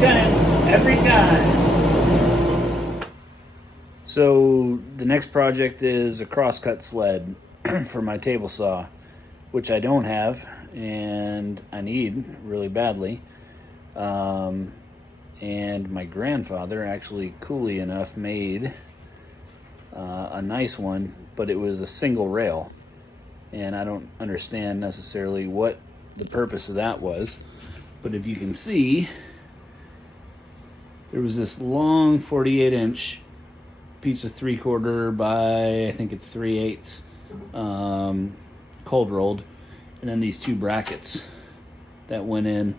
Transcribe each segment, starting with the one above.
tense every time. So the next project is a crosscut sled for my table saw, which I don't have and I need really badly. And my grandfather actually, coolly enough, made a nice one, but it was a single rail. And I don't understand necessarily what the purpose of that was. But if you can see, there was this long 48-inch piece of 3/4 by, I think it's 3/8, cold rolled, and then these two brackets that went in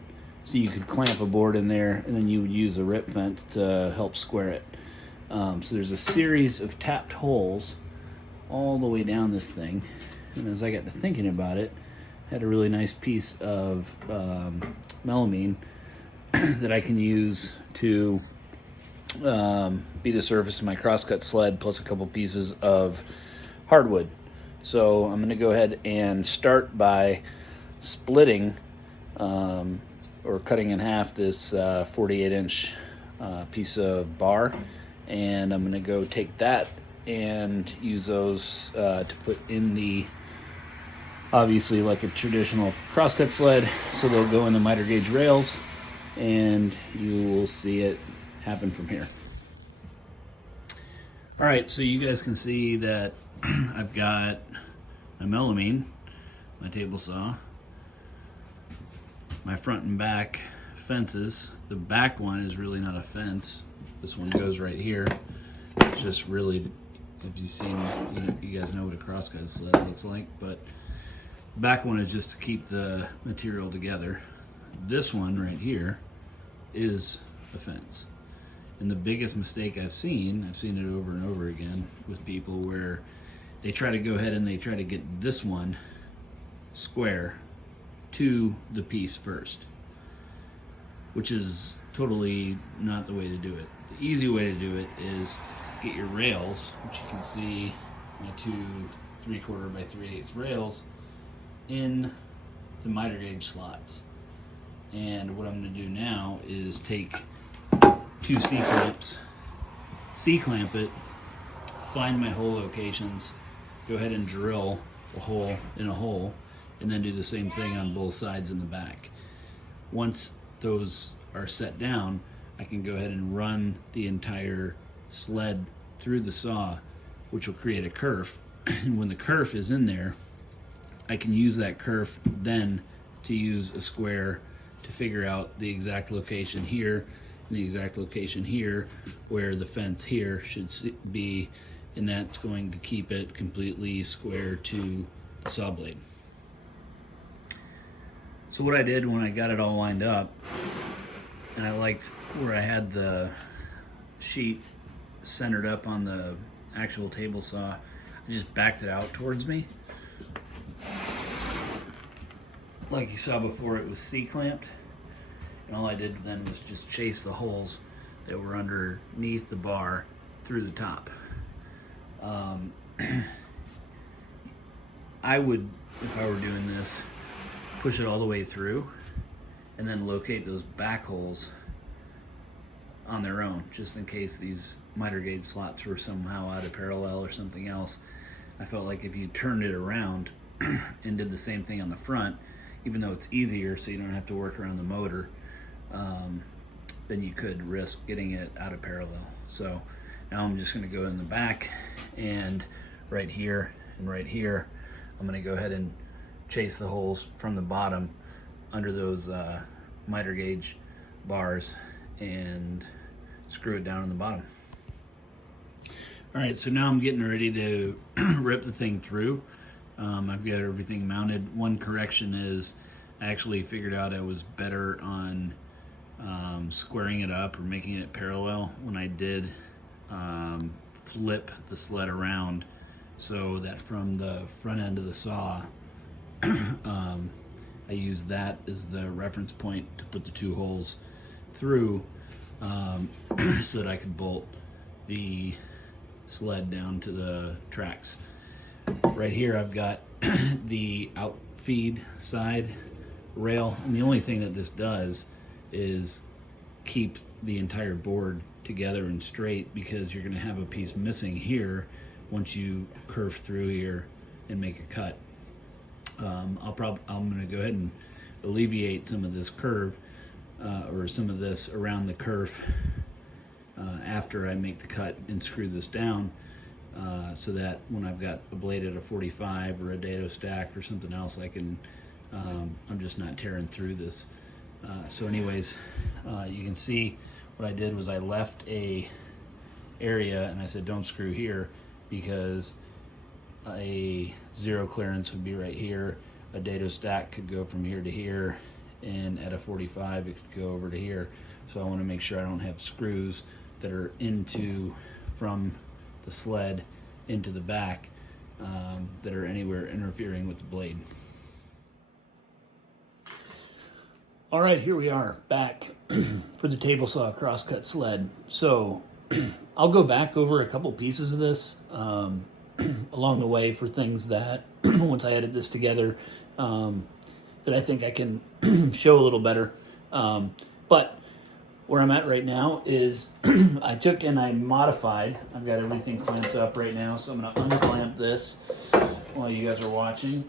so you could clamp a board in there, and then you would use a rip fence to help square it. So there's a series of tapped holes all the way down this thing, and as I got to thinking about it, I had a really nice piece of melamine that I can use to be the surface of my crosscut sled, plus a couple pieces of hardwood. So I'm going to go ahead and start by splitting or cutting in half this 48-inch piece of bar, and I'm going to go take that and use those to put in the, obviously like a traditional crosscut sled, so they'll go in the miter gauge rails, and you will see it happen from here. All right, so you guys can see that I've got my melamine, my table saw, my front and back fences. The back one is really not a fence. This one goes right here. It's just really, if you've seen, you guys know what a crosscut sled looks like, but the back one is just to keep the material together. This one right here is a fence. And the biggest mistake I've seen it over and over again with people, where they try to go ahead and they try to get this one square to the piece first, which is totally not the way to do it. The easy way to do it is get your rails, which you can see my two 3/4 by 3/8 rails, in the miter gauge slots. And what I'm going to do now is take two C-clamps, C-clamp it, find my hole locations, go ahead and drill a hole in a hole, and then do the same thing on both sides in the back. Once those are set down, I can go ahead and run the entire sled through the saw, which will create a kerf. And when the kerf is in there, I can use that kerf then to use a square to figure out the exact location here and the exact location here where the fence here should be, and that's going to keep it completely square to the saw blade. So what I did when I got it all lined up, and I liked where I had the sheet centered up on the actual table saw, I just backed it out towards me. Like you saw before, it was C-clamped, and all I did then was just chase the holes that were underneath the bar through the top. I would, if I were doing this, push it all the way through and then locate those back holes on their own, just in case these miter gauge slots were somehow out of parallel or something else. I felt like if you turned it around and did the same thing on the front, even though it's easier so you don't have to work around the motor, then you could risk getting it out of parallel. So now I'm just going to go in the back, and right here and right here, I'm going to go ahead and chase the holes from the bottom under those miter gauge bars and screw it down in the bottom. All right, so now I'm getting ready to rip the thing through. I've got everything mounted. One correction is I actually figured out I was better on squaring it up or making it parallel when I did flip the sled around, so that from the front end of the saw, I used that as the reference point to put the two holes through, so that I could bolt the sled down to the tracks. Right here I've got the outfeed side rail, and the only thing that this does is keep the entire board together and straight, because you're going to have a piece missing here once you curve through here and make a cut. I'm going to go ahead and alleviate some of this curve or some of this around the kerf after I make the cut and screw this down, so that when I've got a blade at a 45 or a dado stack or something else, I can I'm just not tearing through this. So anyways, you can see what I did was I left a area and I said don't screw here, because a zero clearance would be right here, a dado stack could go from here to here, and at a 45 it could go over to here. So I want to make sure I don't have screws that are from the sled into the back that are anywhere interfering with the blade. All right, here we are back for the table saw crosscut sled. So I'll go back over a couple pieces of this along the way for things that once I edit this together that I think I can show a little better. But where I'm at right now is I took and I modified. I've got everything clamped up right now, so I'm going to unclamp this while you guys are watching.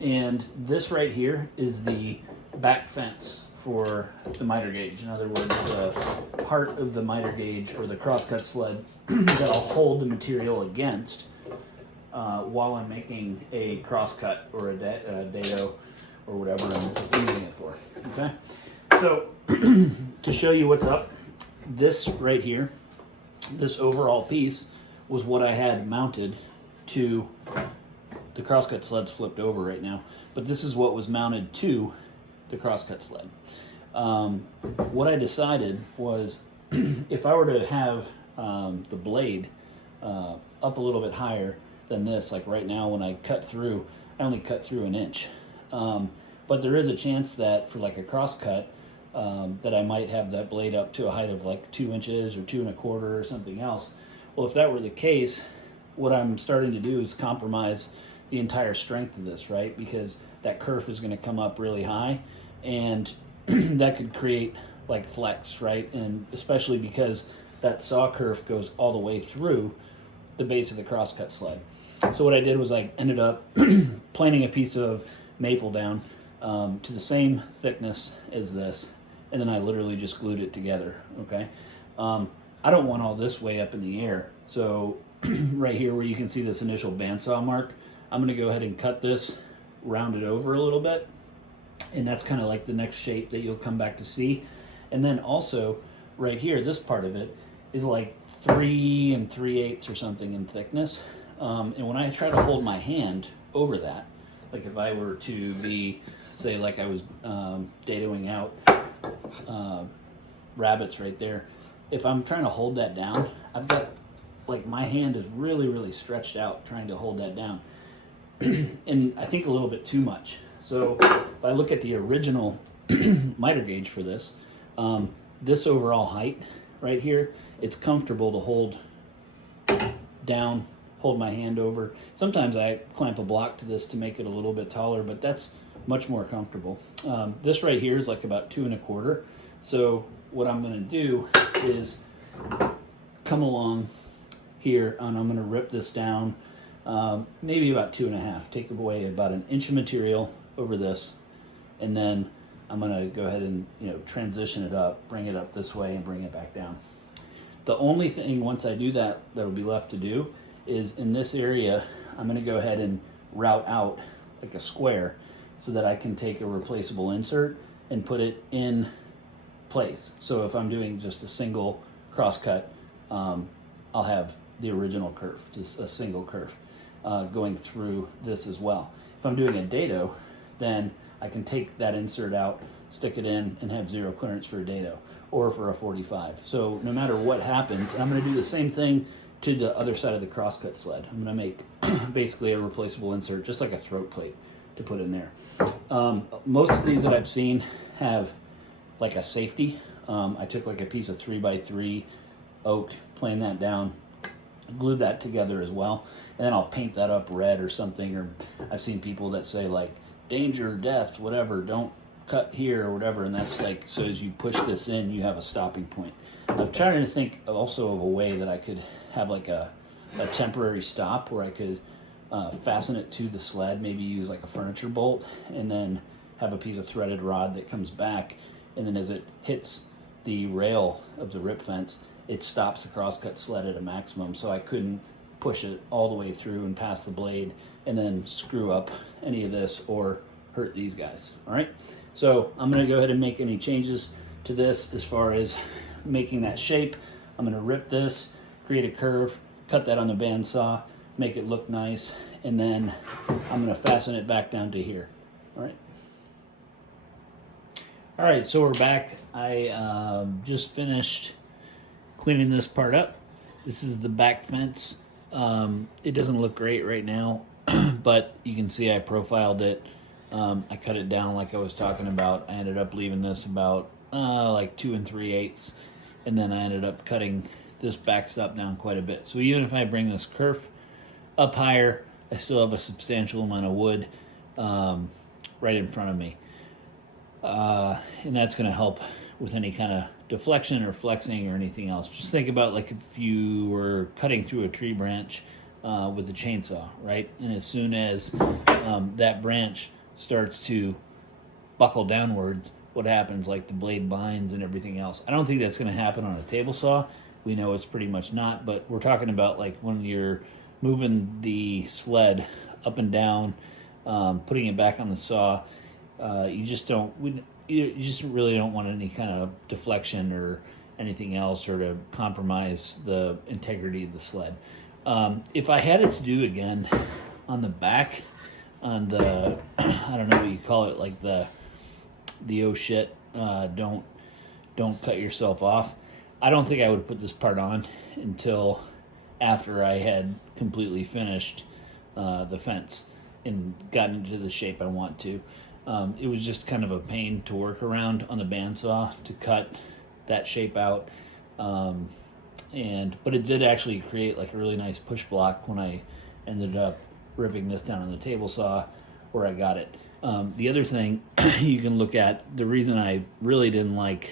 And this right here is the back fence for the miter gauge. In other words, the part of the miter gauge or the crosscut sled that I'll hold the material against while I'm making a crosscut or a dado or whatever I'm using it for. Okay, so to show you what's up, this right here, this overall piece was what I had mounted to the crosscut sled's flipped over right now, but this is what was mounted to the crosscut sled. What I decided was if I were to have the blade up a little bit higher than this, like right now when I cut through, I only cut through an inch. But there is a chance that for like a crosscut that I might have that blade up to a height of like 2 inches or 2 1/4 or something else. Well, if that were the case, what I'm starting to do is compromise the entire strength of this, right? Because that kerf is going to come up really high, and that could create like flex, right? And especially because that saw kerf goes all the way through the base of the crosscut sled. So what I did was I ended up planing a piece of maple down to the same thickness as this, and then I literally just glued it together, okay? I don't want all this way up in the air, so right here where you can see this initial bandsaw mark, I'm gonna go ahead and cut this, round it over a little bit, and that's kind of like the next shape that you'll come back to see. And then also right here, this part of it is like 3 3/8 or something in thickness. And when I try to hold my hand over that, like if I were to be, say like I was dadoing out rabbits right there, if I'm trying to hold that down, I've got, like my hand is really, really stretched out trying to hold that down. And I think a little bit too much. So if I look at the original miter gauge for this, this overall height right here, it's comfortable to hold down, hold my hand over. Sometimes I clamp a block to this to make it a little bit taller, but that's much more comfortable. This right here is like about 2 1/4. So what I'm gonna do is come along here and I'm gonna rip this down maybe about 2 1/2, take away about 1 inch of material over this, and then I'm gonna go ahead and transition it up, bring it up this way and bring it back down. The only thing once I do that that'll be left to do is in this area, I'm gonna go ahead and route out like a square so that I can take a replaceable insert and put it in place. So if I'm doing just a single crosscut, I'll have the original kerf, just a single kerf going through this as well. If I'm doing a dado, then I can take that insert out, stick it in, and have zero clearance for a dado or for a 45. So no matter what happens, I'm going to do the same thing to the other side of the crosscut sled. I'm going to make basically a replaceable insert, just like a throat plate, to put in there. Most of these that I've seen have like a safety. I took like a piece of 3x3 oak, planed that down, glued that together as well, and then I'll paint that up red or something. Or I've seen people that say like danger, death, whatever, don't cut here or whatever, and that's like, so as you push this in, you have a stopping point. I'm trying to think also of a way that I could have like a temporary stop where I could fasten it to the sled, maybe use like a furniture bolt, and then have a piece of threaded rod that comes back, and then as it hits the rail of the rip fence, it stops the crosscut sled at a maximum, so I couldn't push it all the way through and past the blade and then screw up any of this or hurt these guys. All right, so I'm going to go ahead and make any changes to this as far as making that shape. I'm going to rip this, create a curve, cut that on the bandsaw, make it look nice, and then I'm going to fasten it back down to here. All right, so we're back. I just finished cleaning this part up. This is the back fence. It doesn't look great right now, but you can see I profiled it. I cut it down like I was talking about. I ended up leaving this about like 2 3/8, and then I ended up cutting this backstop down quite a bit. So even if I bring this kerf up higher, I still have a substantial amount of wood right in front of me. And that's going to help with any kind of deflection or flexing or anything else. Just think about like if you were cutting through a tree branch with a chainsaw, right? And as soon as that branch starts to buckle downwards, what happens? Like the blade binds and everything else. I don't think that's going to happen on a table saw. We know it's pretty much not, but we're talking about like when you're moving the sled up and down, putting it back on the saw. You just really don't want any kind of deflection or anything else, or to compromise the integrity of the sled. If I had it to do again on the back, on the I don't know what you call it, like the oh shit, don't cut yourself off, I don't think I would put this part on until after I had completely finished the fence and gotten into the shape I want to. It was just kind of a pain to work around on the bandsaw to cut that shape out, but it did actually create like a really nice push block when I ended up ripping this down on the table saw where I got it. The other thing you can look at, the reason I really didn't like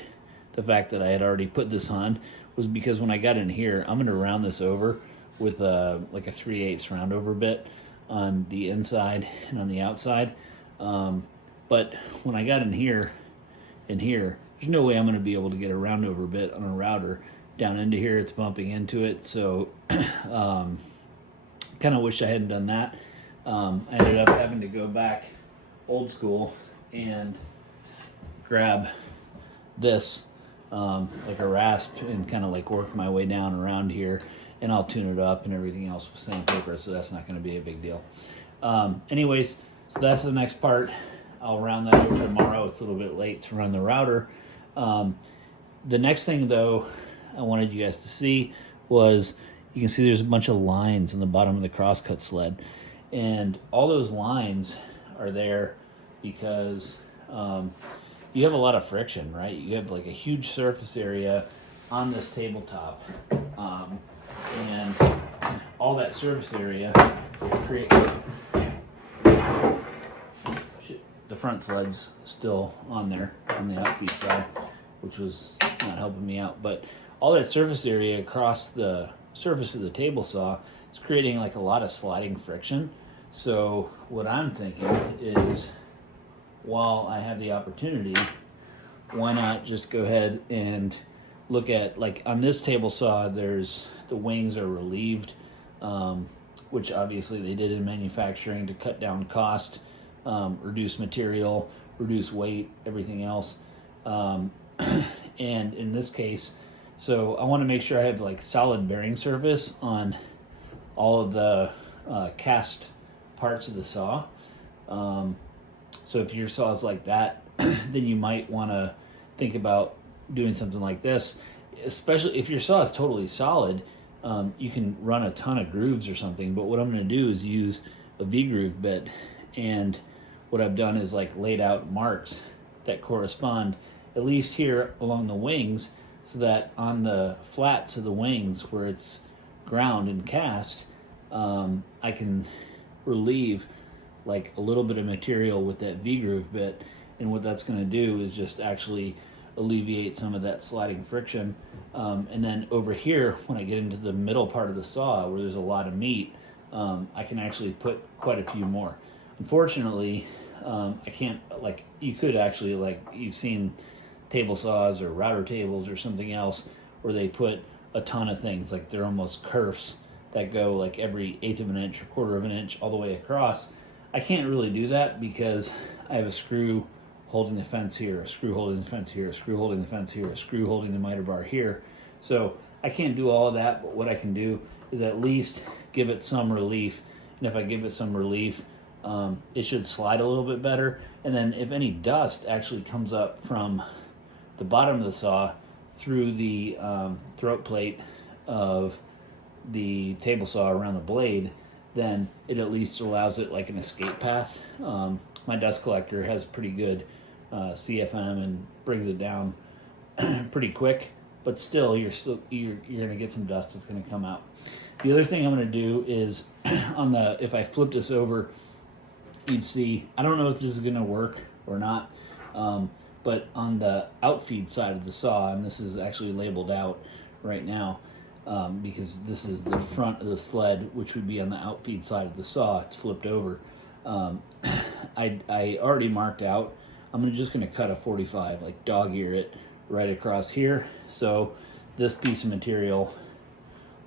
the fact that I had already put this on was because when I got in here, I'm going to round this over with like a 3/8 round over bit on the inside and on the outside. But when I got in here, there's no way I'm going to be able to get a round over bit on a router down into here. It's bumping into it, so kind of wish I hadn't done that. I ended up having to go back old school and grab this like a rasp and kind of like work my way down around here, and I'll tune it up and everything else with sandpaper, so that's not going to be a big deal. Anyways, so that's the next part. I'll round that over tomorrow. It's a little bit late to run the router. The next thing, though, I wanted you guys to see was, you can see there's a bunch of lines on the bottom of the Crosscut Sled. And all those lines are there because you have a lot of friction, right? You have like a huge surface area on this tabletop. And all that surface area creates... The front sled's still on there on the outfeed side, which was not helping me out. But all that surface area across the surface of the table saw is creating like a lot of sliding friction. So what I'm thinking is, while I have the opportunity, why not just go ahead and look at, like on this table saw, there's the wings are relieved, which obviously they did in manufacturing to cut down cost. Reduce material, reduce weight, everything else. And in this case, so I want to make sure I have like solid bearing surface on all of the cast parts of the saw. So if your saw is like that, then you might want to think about doing something like this. Especially if your saw is totally solid, you can run a ton of grooves or something. But what I'm going to do is use a V-groove bit, and what I've done is like laid out marks that correspond at least here along the wings, so that on the flats of the wings where it's ground and cast, I can relieve like a little bit of material with that V-groove bit, and what that's going to do is just actually alleviate some of that sliding friction. And then over here, when I get into the middle part of the saw where there's a lot of meat, I can actually put quite a few more. Unfortunately, I can't, like, you could actually, like, you've seen table saws or router tables or something else where they put a ton of things, like they're almost kerfs that go like every 1/8 of an inch or 1/4 of an inch all the way across. I can't really do that because I have a screw holding the fence here, a screw holding the fence here, a screw holding the fence here, a screw holding the miter bar here. So I can't do all of that, but what I can do is at least give it some relief. And if I give it some relief, it should slide a little bit better. And then if any dust actually comes up from the bottom of the saw through the throat plate of the table saw around the blade, then it at least allows it like an escape path. My dust collector has pretty good CFM and brings it down pretty quick, but still you're gonna get some dust that's gonna come out. The other thing I'm gonna do is if I flip this over, you'd see, I don't know if this is gonna work or not, but on the outfeed side of the saw, and this is actually labeled out right now, because this is the front of the sled, which would be on the outfeed side of the saw. It's flipped over. I already marked out. I'm just gonna cut a 45, like dog ear it right across here. So this piece of material,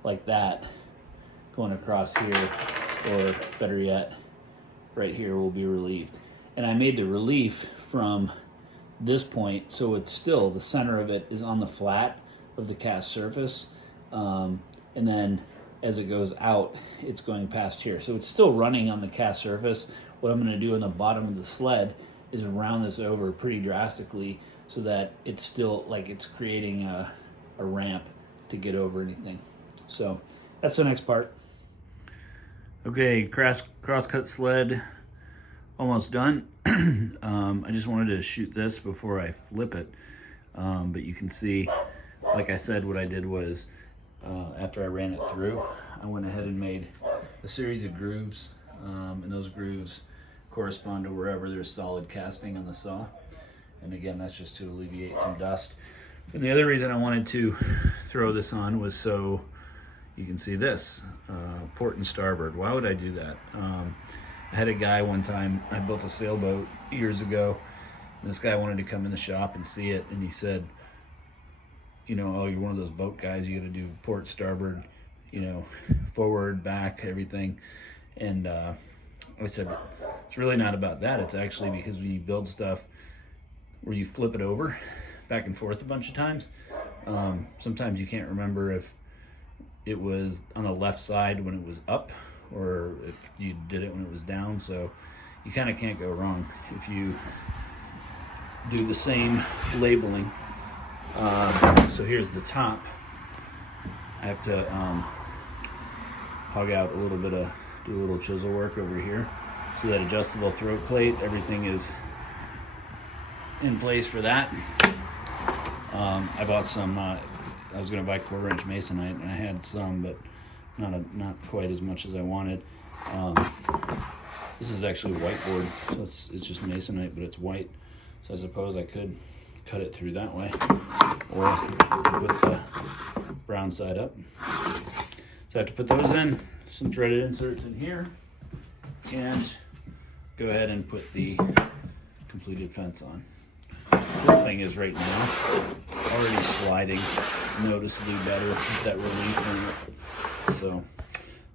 like that, going across here, or better yet, right here, will be relieved. And I made the relief from this point, so it's still, the center of it is on the flat of the cast surface, and then as it goes out, it's going past here. So it's still running on the cast surface. What I'm going to do on the bottom of the sled is round this over pretty drastically so that it's still, like, it's creating a ramp to get over anything. So that's the next part. Okay, crosscut sled almost done. I just wanted to shoot this before I flip it, but you can see, like I said, what I did was after I ran it through, I went ahead and made a series of grooves, and those grooves correspond to wherever there's solid casting on the saw. And again, that's just to alleviate some dust. And the other reason I wanted to throw this on was so you can see this, port and starboard. Why would I do that? I had a guy one time, I built a sailboat years ago, and this guy wanted to come in the shop and see it, and he said, you know, oh, you're one of those boat guys, you gotta do port, starboard, you know, forward, back, everything. And I said, it's really not about that. It's actually because when you build stuff where you flip it over back and forth a bunch of times, sometimes you can't remember if it was on the left side when it was up or if you did it when it was down. So you kind of can't go wrong if you do the same labeling. So here's the top. I have to hog out a little bit of, do a little chisel work over here. So that adjustable throat plate, everything is in place for that. I bought some, I was gonna buy 1/4 inch masonite, and I had some, but not quite as much as I wanted. This is actually whiteboard, so it's just masonite, but it's white. So I suppose I could cut it through that way, or put the brown side up. So I have to put those in, some threaded inserts in here, and go ahead and put the completed fence on. The thing is, right now, it's already sliding noticeably better with that relief in it. So,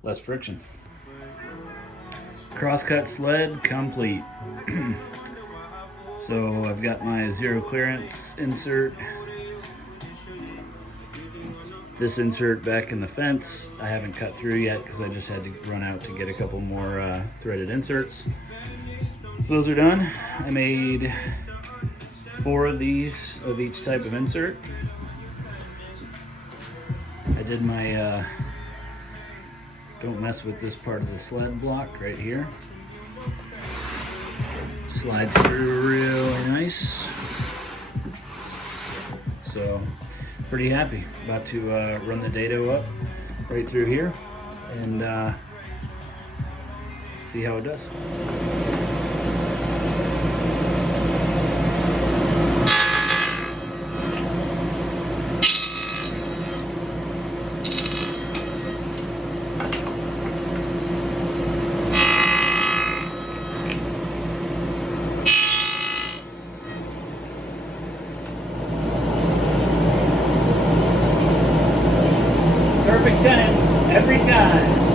less friction. Crosscut sled complete. So I've got my zero clearance insert. This insert back in the fence, I haven't cut through yet because I just had to run out to get a couple more threaded inserts. So those are done. I made 4 of these of each type of insert. I did my don't mess with this part of the sled block right here. Slides through really nice. So pretty happy. About to run the dado up right through here and see how it does. perfect tenants every time.